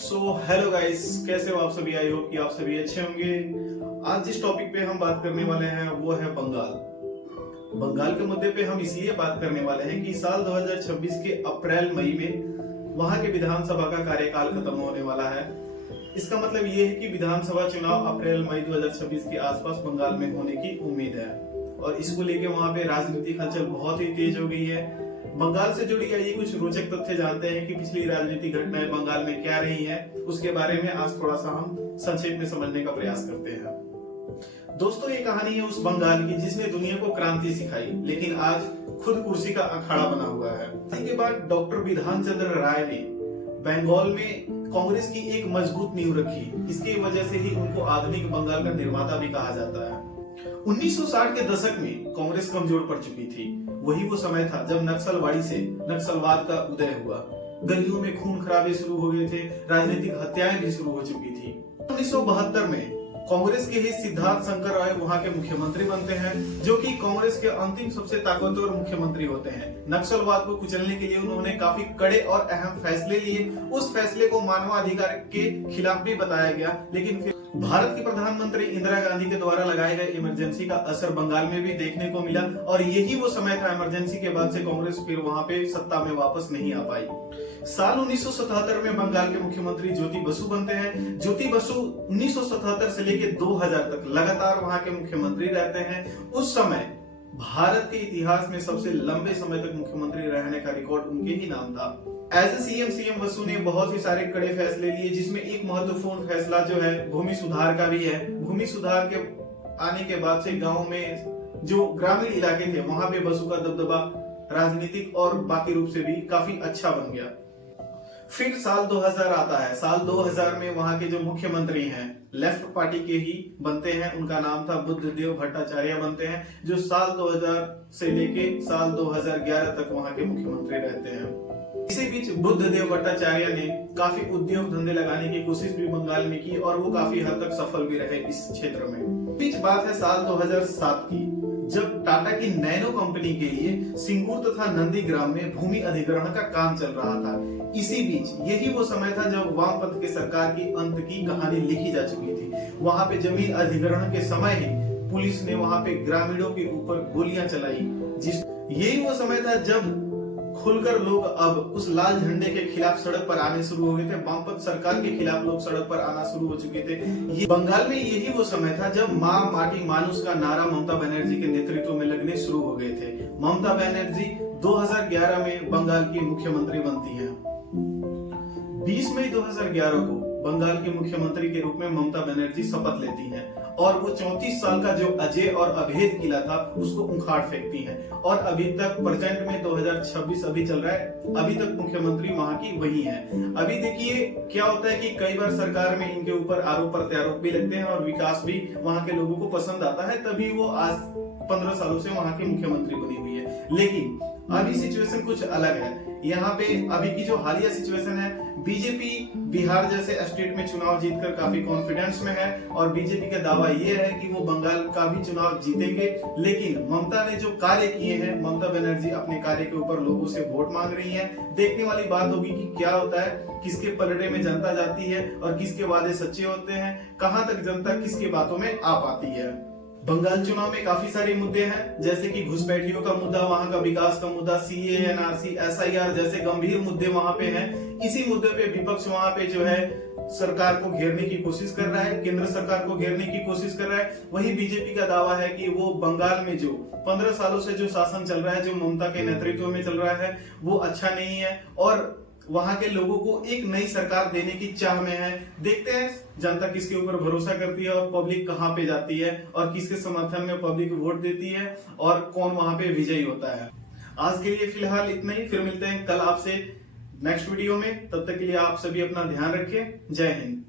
Hello guys, कैसे हो आप सभी। आई होप कि आप सभी अच्छे होंगे। आज जिस टॉपिक पे हम बात करने वाले हैं वो है बंगाल के मुद्दे पे हम इसलिए बात करने वाले हैं कि साल 2026 के अप्रैल मई में वहां के विधानसभा का कार्यकाल खत्म होने वाला है। इसका मतलब ये है कि विधानसभा चुनाव अप्रैल मई 2026 के आसपास बंगाल में होने की उम्मीद है और इसको लेके वहां पे राजनीतिक हलचल बहुत ही तेज हो गई है। बंगाल से जुड़ी आइए कुछ रोचक तथ्य जानते हैं कि पिछली राजनीतिक घटनाएं बंगाल में क्या रही हैं। उसके बारे में आज थोड़ा सा हम संक्षेप में समझने का प्रयास करते हैं। दोस्तों, ये कहानी है उस बंगाल की जिसने दुनिया को क्रांति सिखाई, लेकिन आज खुद कुर्सी का अखाड़ा बना हुआ है। इसके बाद डॉक्टर विधान चंद्र राय ने बंगाल में कांग्रेस की एक मजबूत नींव रखी। इसकी वजह से ही उनको आधुनिक बंगाल का निर्माता भी कहा जाता है। 1960 के दशक में कांग्रेस कमजोर पड़ चुकी थी। वही वो समय था जब नक्सलवाड़ी से नक्सलवाद का उदय हुआ। गलियों में खून खराबे शुरू हो गए थे, राजनीतिक हत्याएं भी शुरू हो चुकी थी। 1972 में कांग्रेस के ही सिद्धार्थ शंकर राय वहां के मुख्यमंत्री बनते हैं, जो कि कांग्रेस के अंतिम सबसे ताकतवर मुख्यमंत्री होते हैं। नक्सलवाद को कुचलने के लिए उन्होंने काफी कड़े और अहम फैसले लिए। उस फैसले को मानवाधिकार के खिलाफ भी बताया गया, लेकिन फिर भारत की प्रधानमंत्री इंदिरा गांधी के द्वारा लगाए गए इमरजेंसी का असर बंगाल में भी देखने को मिला और यही वो समय था। इमरजेंसी के बाद से कांग्रेस फिर वहां पे सत्ता में वापस नहीं आ पाई। साल 1977 में बंगाल के मुख्यमंत्री ज्योति बसु बनते हैं। ज्योति बसु 1977 से लेकर 2000 तक लगातार वहां के मुख्यमंत्री रहते हैं। उस समय भारत के इतिहास में सबसे लंबे समय तक मुख्यमंत्री रहने का रिकॉर्ड उनके ही नाम था। एज ए सीएम बसु ने बहुत ही सारे कड़े फैसले लिए, जिसमें एक महत्वपूर्ण फैसला जो है भूमि सुधार का भी है। भूमि सुधार के आने के बाद से गांव में जो ग्रामीण इलाके थे वहां पे बसु का दबदबा राजनीतिक और बाकी रूप से भी काफी अच्छा बन गया। फिर साल 2000 आता है। साल 2000 में वहां के जो मुख्यमंत्री हैं लेफ्ट पार्टी के ही बनते हैं। उनका नाम था बुद्धदेव भट्टाचार्य बनते हैं, जो साल 2000 से लेके साल 2011 तक वहां के मुख्यमंत्री रहते हैं। इसी बीच बुद्धदेव भट्टाचार्य ने काफी उद्योग धंधे लगाने की कोशिश भी बंगाल में की और वो काफी हद तक सफल भी रहे इस क्षेत्र में। बीच बात है साल 2007 की, जब टाटा की नैनो कंपनी के लिए सिंगूर तथा नंदीग्राम में भूमि अधिग्रहण का काम चल रहा था। इसी बीच यही वो समय था जब वामपंथ के सरकार की अंत की कहानी लिखी जा चुकी थी। वहां पे जमीन अधिग्रहण के समय ही पुलिस ने वहां पे ग्रामीणों के ऊपर गोलियां चलाई। यही वो समय था जब खुलकर लोग अब उस लाल झंडे के खिलाफ सड़क पर आने शुरू हो गए थे। वामपंथ सरकार के खिलाफ लोग सड़क पर आना शुरू हो चुके थे। ये बंगाल में यही वो समय था जब माँ माटी मानुष का नारा ममता बनर्जी के नेतृत्व में लगने शुरू हो गए थे। ममता बनर्जी 2011 में बंगाल की मुख्यमंत्री बनती हैं। 20 मई 2011 को बंगाल के मुख्यमंत्री के रूप में ममता बनर्जी शपथ लेती हैं और वो 34 साल का जो अजय और अभेद किला था उसको उखाड़ फेंकती हैं और अभी तक प्रेजेंट में 2026 अभी चल रहा है, अभी तक मुख्यमंत्री वहां की वही है। अभी देखिए क्या होता है कि कई बार सरकार में इनके ऊपर आरोप प्रत्यारोप भी लगते हैं और विकास भी वहां के लोगों को पसंद आता है, तभी वो आज 15 सालों से वहां की मुख्यमंत्री बनी हुई है। लेकिन अभी सिचुएशन कुछ अलग है। यहाँ पे अभी की जो हालिया सिचुएशन है, बीजेपी बिहार जैसे स्टेट में चुनाव जीतकर काफी कॉन्फिडेंस में है और बीजेपी का दावा ये है कि वो बंगाल का भी चुनाव जीतेंगे। लेकिन ममता ने जो कार्य किए हैं, ममता बनर्जी अपने कार्य के ऊपर लोगों से वोट मांग रही हैं। देखने वाली बात होगी कि क्या होता है, किसके पलड़े में जनता जाती है और किसके वादे सच्चे होते हैं, कहां तक जनता किसकी बातों में आ पाती है। बंगाल चुनाव में काफी सारे मुद्दे हैं, जैसे कि घुसपैठियों का मुद्दा, वहां का विकास का मुद्दा, सीए, एनआरसी, एसआईआर जैसे गंभीर मुद्दे वहां पे हैं। इसी मुद्दे पे विपक्ष वहां पे जो है सरकार को घेरने की कोशिश कर रहा है, केंद्र सरकार को घेरने की कोशिश कर रहा है। वही बीजेपी का दावा है कि वो बंगाल में जो 15 सालों से जो शासन चल रहा है, जो ममता के नेतृत्व में चल रहा है, वो अच्छा नहीं है और वहां के लोगों को एक नई सरकार देने की चाह में है। देखते हैं जनता किसके ऊपर भरोसा करती है और पब्लिक कहां पे जाती है और किसके समर्थन में पब्लिक वोट देती है और कौन वहां पे विजयी होता है। आज के लिए फिलहाल इतना ही, फिर मिलते हैं कल आपसे नेक्स्ट वीडियो में। तब तक के लिए आप सभी अपना ध्यान रखें। जय हिंद।